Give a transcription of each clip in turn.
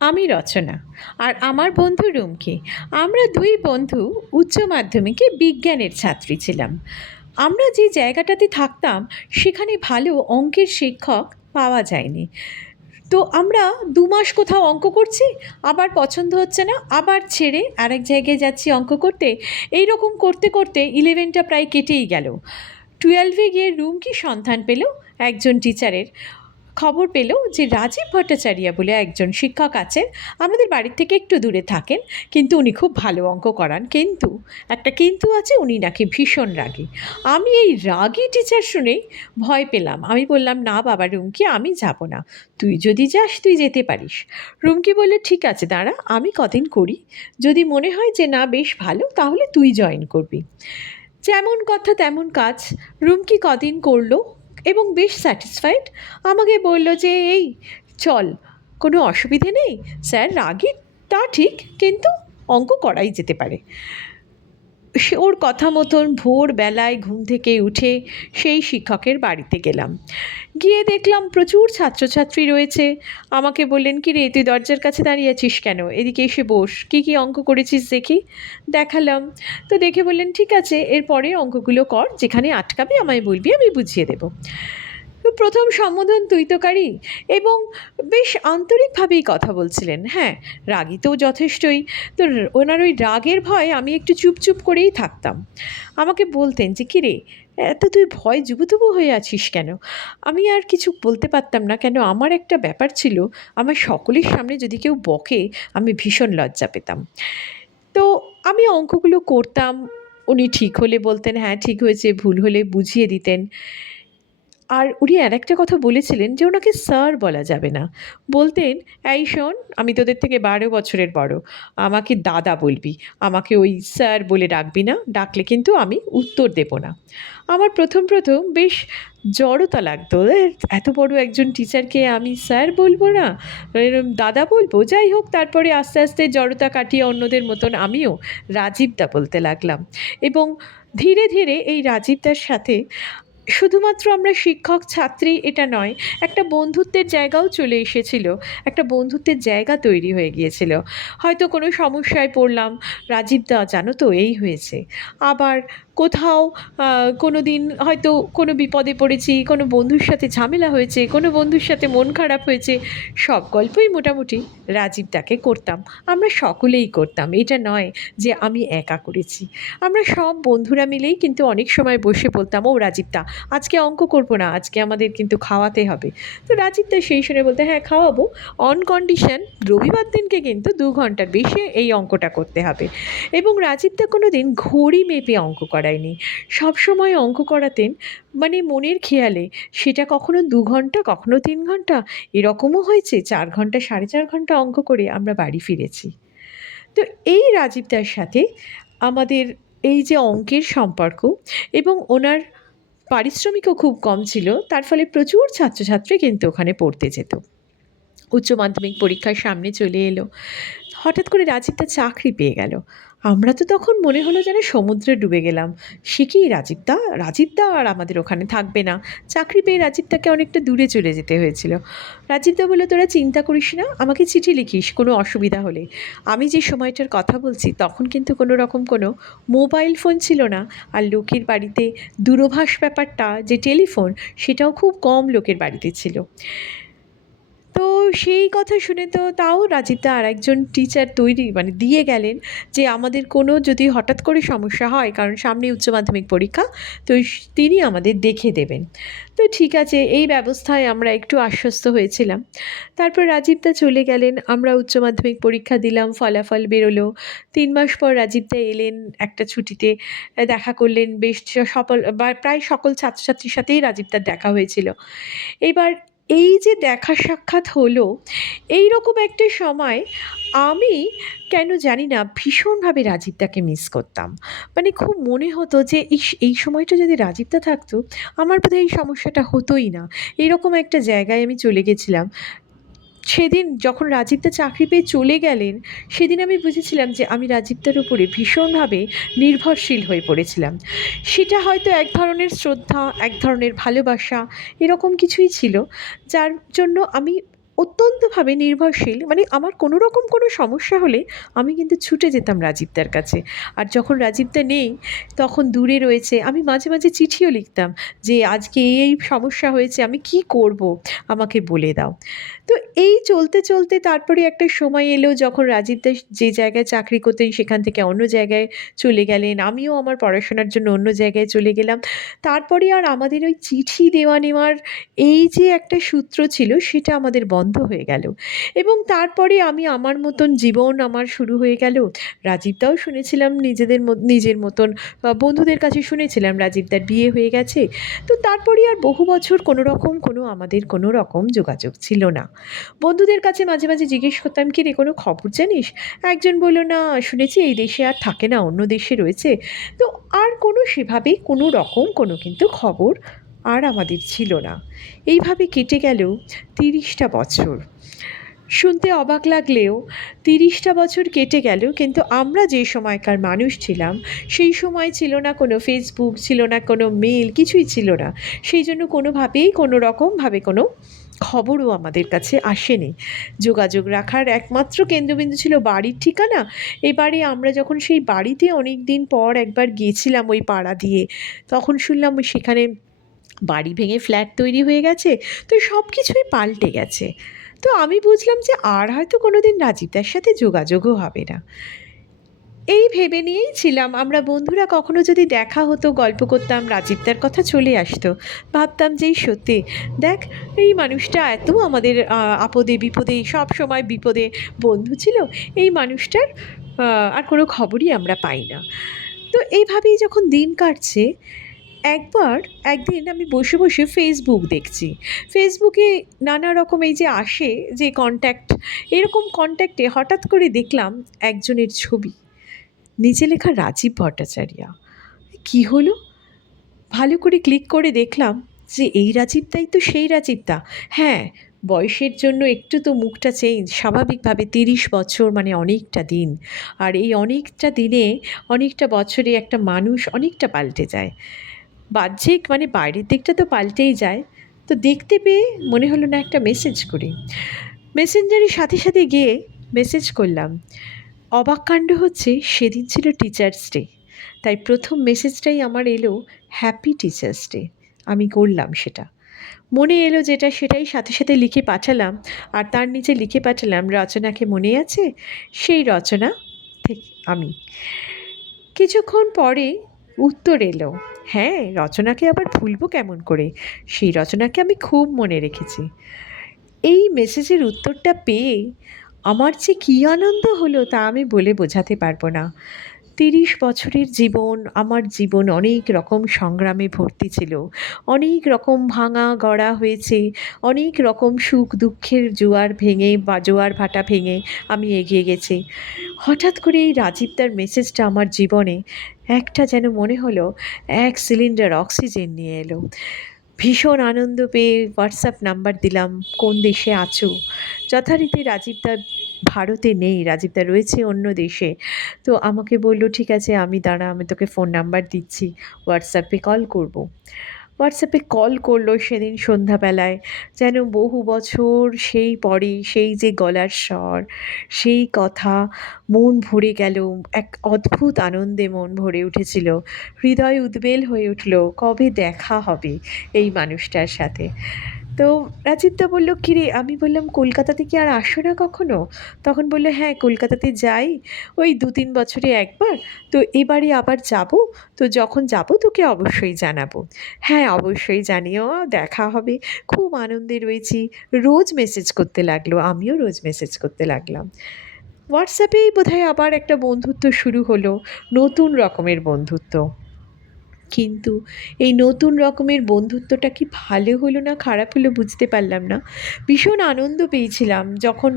আমি রচনা আর আমার বন্ধু রুমকি। আমরা দুই বন্ধু উচ্চ মাধ্যমিকে বিজ্ঞানের ছাত্রী ছিলাম। আমরা যে জায়গাটাতে থাকতাম সেখানে ভালো অঙ্কের শিক্ষক পাওয়া যায়নি। তো আমরা ২ মাস কোথাও অঙ্ক করছি, আবার পছন্দ হচ্ছে না, আবার ছেড়ে আরেক জায়গায় যাচ্ছি অঙ্ক করতে। এই রকম করতে করতে 11টা প্রায় কেটেই গেল। 12-এ গিয়ে রুমকি সন্ধান পেল একজন টিচারের। খবর পেল যে রাজীব ভট্টাচার্য বলে একজন শিক্ষক আছেন, আমাদের বাড়ির থেকে একটু দূরে থাকেন, কিন্তু উনি খুব ভালো অঙ্ক করান। কিন্তু একটা কিন্তু আছে, উনি নাকি ভীষণ রাগী। আমি এই রাগী টিচার শুনেই ভয় পেলাম। আমি বললাম, না বাবা রুমকি, আমি যাব না, তুই যদি যাস তুই যেতে পারিস। রুমকি বললে, ঠিক আছে দাঁড়া, আমি কদিন করি, যদি মনে হয় যে না বেশ ভালো তাহলে তুই জয়েন করবি। যেমন কথা তেমন কাজ। রুমকি কদিন করলো এবং বেশ স্যাটিসফাইড। আমাকে বলল যে এই চল, কোনো অসুবিধে নেই, স্যার রাগী তা ঠিক, কিন্তু অঙ্ক করাই যেতে পারে। সে ওর কথা মতন ভোরবেলায় ঘুম থেকে উঠে সেই শিক্ষকের বাড়িতে গেলাম। গিয়ে দেখলাম প্রচুর ছাত্রছাত্রী রয়েছে। আমাকে বললেন, কি রে তুই দরজার কাছে দাঁড়িয়ে আছিস কেন, এদিকে এসে বস, কী কী অঙ্ক করেছিস দেখি। দেখালাম। তো দেখে বললেন, ঠিক আছে এরপরে অঙ্কগুলো কর, যেখানে আটকাবে আমায় বলবি, আমি বুঝিয়ে দেবো। তো প্রথম সম্বোধন তুইতকারী এবং বেশ আন্তরিকভাবেই কথা বলছিলেন। হ্যাঁ, রাগী তো যথেষ্টই। তো ওনার ওই রাগের ভয়ে আমি একটু চুপ চুপ করেই থাকতাম। আমাকে বলতেন যে, কী রে এত তুই ভয় জুবুথুবু হয়ে আছিস কেন। আমি আর কিছু বলতে পারতাম না, কেন আমার একটা ব্যাপার ছিল, আমার সকলের সামনে যদি কেউ বকে আমি ভীষণ লজ্জা পেতাম। তো আমি অঙ্কগুলো করতাম। উনি ঠিক হলে বলতেন হ্যাঁ ঠিক হয়েছে, ভুল হলে বুঝিয়ে দিতেন। আর উনি আরেকটা কথা বলেছিলেন যে ওনাকে স্যার বলা যাবে না। বলতেন, এই শোন, আমি তোদের থেকে 12 বছরের বড়, আমাকে দাদা বলবি, আমাকে ওই স্যার বলে ডাকবি না, ডাকলে কিন্তু আমি উত্তর দেব না। আমার প্রথম প্রথম বেশ জড়তা লাগতো, এত বড় একজন টিচারকে আমি স্যার বলবো না, এরম দাদা বলবো। যাই হোক, তারপরে আস্তে আস্তে জড়তা কাটিয়ে অন্যদের মতন আমিও রাজীবদা বলতে লাগলাম। এবং ধীরে ধীরে এই রাজীবদার সাথে শুধুমাত্র আমরা শিক্ষক ছাত্রী এটা নয়, একটা বন্ধুত্বের জায়গাও চলে এসেছিল, একটা বন্ধুত্বের জায়গা তৈরি হয়ে গিয়েছিল। হয়তো কোনো সমস্যায় পড়লাম, রাজীবদা জানো তো এই হয়েছে। আবার কোথাও কোনো দিন হয়তো কোনো বিপদে পড়েছি, কোনো বন্ধুর সাথে ঝামেলা হয়েছে, কোনো বন্ধুর সাথে মন খারাপ হয়েছে, সব গল্পই মোটামুটি রাজীবদাকে করতাম। আমরা সকলেই করতাম, এটা নয় যে আমি একা করেছি। আমরা সব বন্ধুরা মিলেই কিন্তু অনেক সময় বসে বলতাম, ও রাজীবদা আজকে অঙ্ক করবো না, আজকে আমাদের কিন্তু খাওয়াতে হবে। তো রাজীবদা সেই শুনে বলতে, হ্যাঁ খাওয়াবো, অন কন্ডিশন রবিবার দিনকে কিন্তু 2 ঘন্টার বেশি এই অঙ্কটা করতে হবে। এবং রাজীবদা কোনো দিন ঘড়ি মেপে অঙ্ক করায়নি, সবসময় অঙ্ক করাতেন মানে মনের খেয়ালে। সেটা কখনো 2 ঘন্টা, কখনো 3 ঘন্টা, এরকমও হয়েছে 4 ঘন্টা, 4.5 ঘন্টা অঙ্ক করে আমরা বাড়ি ফিরেছি। তো এই রাজীবদার সাথে আমাদের এই যে অঙ্কের সম্পর্ক, এবং ওনার পারিশ্রমিকও খুব কম ছিল, তার ফলে প্রচুর ছাত্রছাত্রী কিন্তু ওখানে পড়তে যেত। উচ্চ মাধ্যমিক পরীক্ষার সামনে চলে এলো, হঠাৎ করে রাজীবদা চাকরি পেয়ে গেল। আমরা তো তখন মনে হলো যেন সমুদ্রে ডুবে গেলাম। সে কি রাজীবদা, রাজীবদা আর আমাদের ওখানে থাকবে না। চাকরি পেয়ে রাজীবদাকে অনেকটা দূরে চলে যেতে হয়েছিল। রাজীবদা বলল, তোরা চিন্তা করিস না, আমাকে চিঠি লিখিস কোনো অসুবিধা হলে। আমি যে সময়টার কথা বলছি তখন কিন্তু কোনো রকম কোনো মোবাইল ফোন ছিল না, আর লোকের বাড়িতে দূরভাষ ব্যাপারটা যে টেলিফোন, সেটাও খুব কম লোকের বাড়িতে ছিল। তো সেই কথা শুনে তো তাও রাজীবদা আর একজন টিচার তৈরি মানে দিয়ে গেলেন, যে আমাদের কোনো যদি হঠাৎ করে সমস্যা হয়, কারণ সামনে উচ্চ মাধ্যমিক পরীক্ষা, তো তিনি আমাদের দেখে দেবেন। তো ঠিক আছে, এই ব্যবস্থায় আমরা একটু আশ্বস্ত হয়েছিলাম। তারপর রাজীবদা চলে গেলেন, আমরা উচ্চ মাধ্যমিক পরীক্ষা দিলাম, ফলাফল বেরোলো। 3 মাস পর রাজীবদা এলেন একটা ছুটিতে, দেখা করলেন বেশ সফল বা প্রায় সকল ছাত্রছাত্রীর সাথেই রাজীবদার দেখা হয়েছিল। এবার এই যে দেখা সাক্ষাৎ হলো, এই রকম একটা সময় আমি কেন জানি না ভীষণভাবে রাজীবদাকে মিস করতাম। মানে খুব মনে হতো যে ইস, এই সময়টা যদি রাজীবদা থাকতো আমার বোধহয় এই সমস্যাটা হতোই না। এরকম একটা জায়গায় আমি চলে গেছিলাম। সেদিন যখন রাজীবদা চাকরি পেয়ে চলে গেলেন, সেদিন আমি বুঝেছিলাম যে আমি রাজীবদার উপরে ভীষণভাবে নির্ভরশীল হয়ে পড়েছিলাম। সেটা হয়তো এক ধরনের শ্রদ্ধা, এক ধরনের ভালোবাসা, এরকম কিছুই ছিল, যার জন্য আমি অত্যন্তভাবে নির্ভরশীল, মানে আমার কোনো রকম কোনো সমস্যা হলে আমি কিন্তু ছুটে যেতাম রাজীবদার কাছে। আর যখন রাজীবদা নেই, তখন দূরে রয়েছে, আমি মাঝে মাঝে চিঠিও লিখতাম যে আজকে এই সমস্যা হয়েছে, আমি কি করব, আমাকে বলে দাও। তো এই চলতে চলতে তারপরে একটা সময় এলো যখন রাজীবদা যে জায়গায় চাকরি করতেন সেখান থেকে অন্য জায়গায় চলে গেলেন, আমিও আমার পড়াশোনার জন্য অন্য জায়গায় চলে গেলাম। তারপরে আর আমাদের ওই চিঠি দেওয়া নেওয়ার এই যে একটা সূত্র ছিল সেটা আমাদের বন্ধ হয়ে গেল। এবং তারপরে আমি আমার মতন জীবন আমার শুরু হয়ে গেল। রাজীবদাও শুনেছিলাম নিজের মতন, বন্ধুদের কাছে শুনেছিলাম রাজীবদার বিয়ে হয়ে গেছে। তো তারপরে আর বহু বছর কোনো রকম আমাদের কোনো রকম যোগাযোগ ছিল না। বন্ধুদের কাছে মাঝে মাঝে জিজ্ঞেস করতাম, কি রে কোনো খবর জানিস? একজন বলল, না শুনেছি এই দেশে আর থাকে না, অন্য দেশে রয়েছে। তো আর কোনো সেভাবে কোনো রকম কোনো কিন্তু খবর আর আমাদের ছিল না। এইভাবে কেটে গেল ৩০টা বছর। শুনতে অবাক লাগলেও ৩০টা বছর কেটে গেল, কিন্তু আমরা যে সময়কার মানুষ ছিলাম সেই সময় ছিল না কোনো ফেসবুক, ছিল না কোনো মেল, কিছুই ছিল না। সেই জন্য কোনোভাবেই কোনো রকমভাবে কোনো খবরও আমাদের কাছে আসেনি। যোগাযোগ রাখার একমাত্র কেন্দ্রবিন্দু ছিল বাড়ির ঠিকানা। এবারে আমরা যখন সেই বাড়িতে অনেক দিন পর একবার গিয়েছিলাম ওই পাড়া দিয়ে, তখন শুনলাম সেখানে বাড়ি ভেঙে ফ্ল্যাট তৈরি হয়ে গেছে। তো সব কিছুই পাল্টে গেছে। তো আমি বুঝলাম যে আর হয়তো কোনো দিন রাজীবদার সাথে যোগাযোগও হবে না। এই ভেবে নিয়েই ছিলাম, আমরা বন্ধুরা কখনো যদি দেখা হতো, গল্প করতাম, রাজীবদার কথা চলে আসতো। ভাবতাম যে এই সত্যি, দেখ এই মানুষটা এত আমাদের আপদে বিপদে সব সময় বিপদে বন্ধু ছিল, এই মানুষটার আর কোনো খবরই আমরা পাই না। তো এইভাবেই যখন দিন কাটছে, একদিন আমি বসে বসে ফেসবুক দেখছি। ফেসবুকে নানা রকম এই যে আসে যে কন্ট্যাক্ট, এরকম কন্ট্যাক্টে হঠাৎ করে দেখলাম একজনের ছবি, নিচে লেখা রাজীব ভট্টাচার্য। কি হলো, ভালো করে ক্লিক করে দেখলাম যে এই রাজীবদাই তো সেই রাজীবদা। হ্যাঁ, বয়সের জন্য একটু তো মুখটা চেঞ্জ স্বাভাবিকভাবে, ৩০ বছর মানে অনেকটা দিন। আর এই অনেকটা দিনে, অনেকটা বছরে একটা মানুষ অনেকটা পাল্টে যায়। বাহ্যিক মানে বাইরের দিকটা তো পাল্টেই যায়। তো দেখতে পেয়ে মনে হলো না একটা মেসেজ করি। মেসেঞ্জারের সাথে সাথে গিয়ে মেসেজ করলাম। অবাক কাণ্ড হচ্ছে, সেদিন ছিল টিচার্স ডে, তাই প্রথম মেসেজটাই আমার এলো হ্যাপি টিচার্স ডে। আমি করলাম সেটা, মনে এলো যেটা সেটাই সাথে সাথে লিখে পাঠালাম। আর তার নিচে লিখে পাঠালাম, রচনাকে মনে আছে? সেই রচনা থেকে আমি। কিছুক্ষণ পরে উত্তর এলো, হ্যাঁ রচনাকে আবার ভুলবো কেমন করে, সেই রচনাকে আমি খুব মনে রেখেছি। এই মেসেজের উত্তরটা পেয়ে আমার যে কী আনন্দ হলো তা আমি বলে বোঝাতে পারবো না। ৩০ বছরের জীবন, আমার জীবন অনেক রকম সংগ্রামে ভর্তি ছিল। অনেক রকম ভাঙা গড়া হয়েছে, অনেক রকম সুখ দুঃখের জোয়ার ভেঙে বা জোয়ার ভাটা ভেঙে আমি এগিয়ে গেছি। হঠাৎ করে এই রাজীবদার মেসেজটা আমার জীবনে একটা যেন মনে হলো ১ সিলিন্ডার অক্সিজেন নিয়ে এলো। ভীষণ আনন্দ পেয়ে হোয়াটসঅ্যাপ নাম্বার দিলাম, কোন দেশে আছো? যথারীতি রাজীবদা ভারতে নেই, রাজীবদা রয়েছে অন্য দেশে। তো আমাকে বলল, ঠিক আছে আমি দাঁড়া, আমি তোকে ফোন নাম্বার দিচ্ছি, হোয়াটসঅ্যাপে কল করব। হোয়াটসঅ্যাপে কল করলো সেদিন সন্ধ্যাবেলায়, যেন বহু বছর সেই পরে সেই যে গলার স্বর, সেই কথা, মন ভরে গেল, এক অদ্ভুত আনন্দে মন ভরে উঠেছিল। হৃদয় উদ্বেল হয়ে উঠল, কবে দেখা হবে এই মানুষটার সাথে। তো রাজীবদা বলল, কিরে? আমি বললাম, কলকাতাতে কি আর আসো না কখনো? তখন বলল, হ্যাঁ কলকাতাতে যাই, ওই ২-৩ বছরে একবার। তো এবারে আবার যাব, তো যখন যাব তোকে অবশ্যই জানাবো। হ্যাঁ অবশ্যই জানিও, দেখা হবে, খুব আনন্দে রয়েছি। রোজ মেসেজ করতে লাগলো, আমিও রোজ মেসেজ করতে লাগলাম। হোয়াটসঅ্যাপেই বোধহয় আবার একটা বন্ধুত্ব শুরু হলো, নতুন রকমের বন্ধুত্ব। কিন্তু এই নতুন রকমের বন্ধুত্বটা কি ভালো হলো না খারাপ হলো বুঝতে পারলাম না। ভীষণ আনন্দ পেয়েছিলাম যখন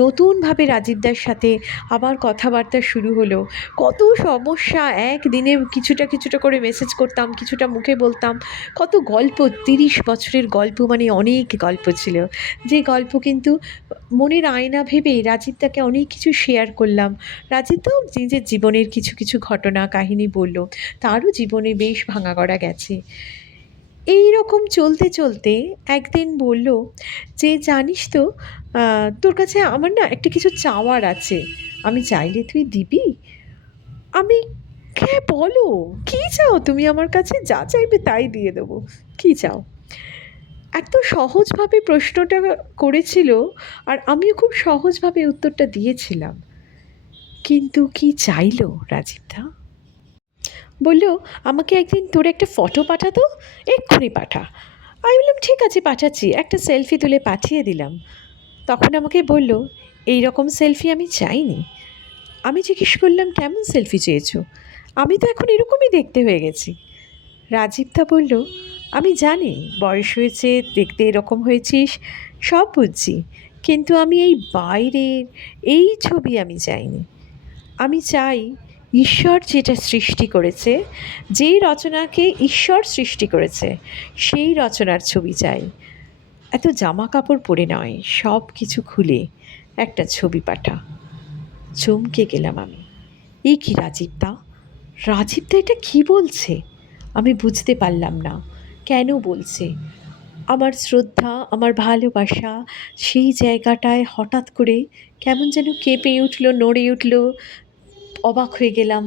নতুনভাবে রাজীবদার সাথে আবার কথাবার্তা শুরু হলো। কত সমস্যা, একদিনে কিছুটা কিছুটা করে মেসেজ করতাম, কিছুটা মুখে বলতাম, কত গল্প, ৩০ বছরের গল্প মানে অনেক গল্প ছিল। যে গল্প কিন্তু মনের আয়না ভেবে রাজীবদাকে অনেক কিছু শেয়ার করলাম। রাজীবদাও নিজের জীবনের কিছু কিছু ঘটনা কাহিনী বলল, তারও জীবনে বেশ ভাঙাগড়া গেছে। এই রকম চলতে চলতে একদিন বলল যে জানিস তো, তোর কাছে আমার না একটা কিছু চাওয়ার আছে, আমি চাইলে তুই দিবি? আমি, হ্যাঁ বলো, কী চাও তুমি আমার কাছে? যা চাইবে তাই দিয়ে দেবো, কী চাও? এত সহজভাবে প্রশ্নটা করেছিল, আর আমিও খুব সহজভাবে উত্তরটা দিয়েছিলাম। কিন্তু কি চাইলো রাজীবদা? বলল, আমাকে একদিন তোর একটা ফটো পাঠাতো, এক্ষুনি পাঠা। আমি বললাম ঠিক আছে পাঠাচ্ছি, একটা সেলফি তুলে পাঠিয়ে দিলাম। তখন আমাকে বলল, এই রকম সেলফি আমি চাইনি। আমি জিজ্ঞেস করলাম, কেমন সেলফি চেয়েছো? আমি তো এখন এরকমই দেখতে হয়ে গেছি। রাজীবদা বলল, আমি জানি বয়স হয়েছে, দেখতে এরকম হয়েছিস, সব বুঝছি, কিন্তু আমি এই বাইরের এই ছবি আমি চাইনি। আমি চাই ঈশ্বর যেটা সৃষ্টি করেছে, যেই রচনাকে ঈশ্বর সৃষ্টি করেছে সেই রচনার ছবি চাই। এত জামা কাপড় পরে নয়, সব কিছু খুলে একটা ছবি পাঠা। চমকে গেলাম আমি। এই কি রাজীবদা, রাজীবদা এটা কী বলছে? আমি বুঝতে পারলাম না কেন বলছে। আমার শ্রদ্ধা, আমার ভালোবাসা সেই জায়গাটায় হঠাৎ করে কেমন যেন কেঁপে উঠল, নড়ে উঠল। অবাক হয়ে গেলাম,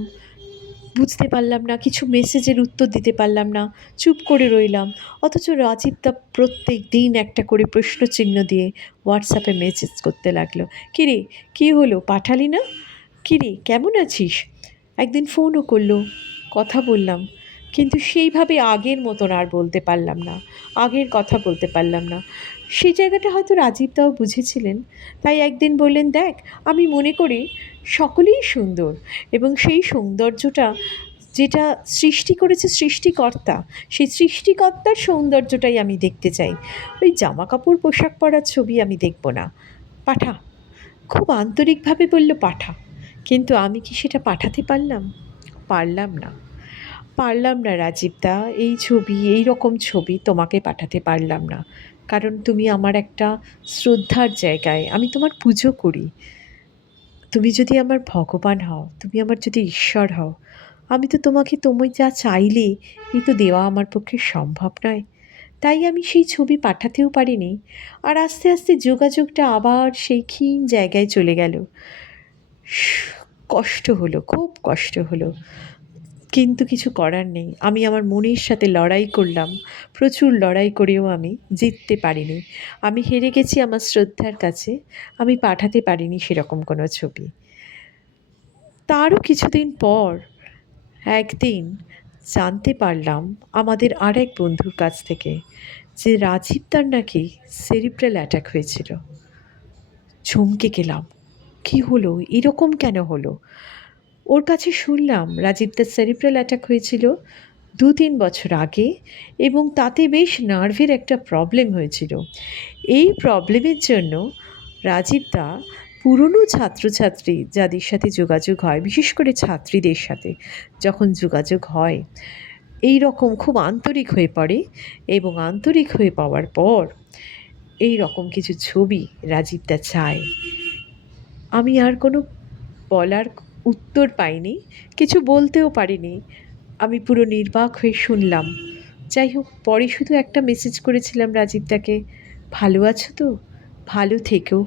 বুঝতে পারলাম না, কিছু মেসেজের উত্তর দিতে পারলাম না, চুপ করে রইলাম। অথচ রাজীবদা প্রত্যেক দিন একটা করে প্রশ্নচিহ্ন দিয়ে হোয়াটসঅ্যাপে মেসেজ করতে লাগলো। কিরে, কী হলো, পাঠালি না? কিরে, কেমন আছিস? একদিন ফোনও করলো, কথা বললাম, কিন্তু সেইভাবে আগের মতন আর বলতে পারলাম না, আগের কথা বলতে পারলাম না। সেই জায়গাটা হয়তো রাজীবদাও বুঝেছিলেন। তাই একদিন বললেন, দেখ, আমি মনে করি সকলেই সুন্দর, এবং সেই সৌন্দর্যটা যেটা সৃষ্টি করেছে সৃষ্টিকর্তা, সেই সৃষ্টিকর্তার সৌন্দর্যটাই আমি দেখতে চাই। ওই জামা কাপড় পোশাক পরার ছবি আমি দেখব না, পাঠা। খুব আন্তরিকভাবে বলল, পাঠা। কিন্তু আমি কি সেটা পাঠাতে পারলাম? পারলাম না, পারলাম না রাজীবদা। এই ছবি, এই রকম ছবি তোমাকে পাঠাতে পারলাম না, কারণ তুমি আমার একটা শ্রদ্ধার জায়গায়, আমি তোমার পুজো করি। তুমি যদি আমার ভগবান হও, তুমি আমার যদি ঈশ্বর হও, আমি তো তোমাকে, তুমি যা চাইলে এই তো দেওয়া আমার পক্ষে সম্ভব নয়। তাই আমি সেই ছবি পাঠাতেও পারিনি। আর আস্তে আস্তে যোগাযোগটা আবার সেই ক্ষীণ জায়গায় চলে গেল। কষ্ট হলো, খুব কষ্ট হলো, কিন্তু কিছু করার নেই। আমি আমার মনের সাথে লড়াই করলাম, প্রচুর লড়াই করেও আমি জিততে পারিনি। আমি হেরে গেছি আমার শ্রদ্ধার কাছে, আমি পাঠাতে পারিনি সেরকম কোনো ছবি। তারও কিছুদিন পর একদিন জানতে পারলাম আমাদের আরেক বন্ধুর কাছ থেকে যে রাজীবদার নাকি সেরিব্রাল অ্যাটাক হয়েছিল। চমকে গেলাম, কী হলো, এরকম কেন হলো? ওর কাছে শুনলাম রাজীবদার সেরিব্রাল অ্যাটাক হয়েছিল ২-৩ বছর আগে, এবং তাতে বেশ নার্ভের একটা প্রবলেম হয়েছিল। এই প্রবলেমের জন্য রাজীবদা পুরনো ছাত্রছাত্রী যাদের সাথে যোগাযোগ হয়, বিশেষ করে ছাত্রীদের সাথে যখন যোগাযোগ হয়, এই রকম খুব আন্তরিক হয়ে পড়ে, এবং আন্তরিক হয়ে পাওয়ার পর এই রকম কিছু ছবি রাজীবদা চায়। আমি আর কোনো বলার উত্তর পাইনি, কিছু বলতেও পারিনি। আমি পুরো নির্বাক হয়ে শুনলাম। যাই হোক, পরে শুধু একটা মেসেজ করেছিলাম রাজীবদাকে, ভালো আছো তো? ভালো থেকো,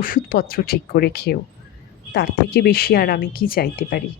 ওষুধপত্র ঠিক করে খেও। তার থেকে বেশি আর আমি কি চাইতে পারি?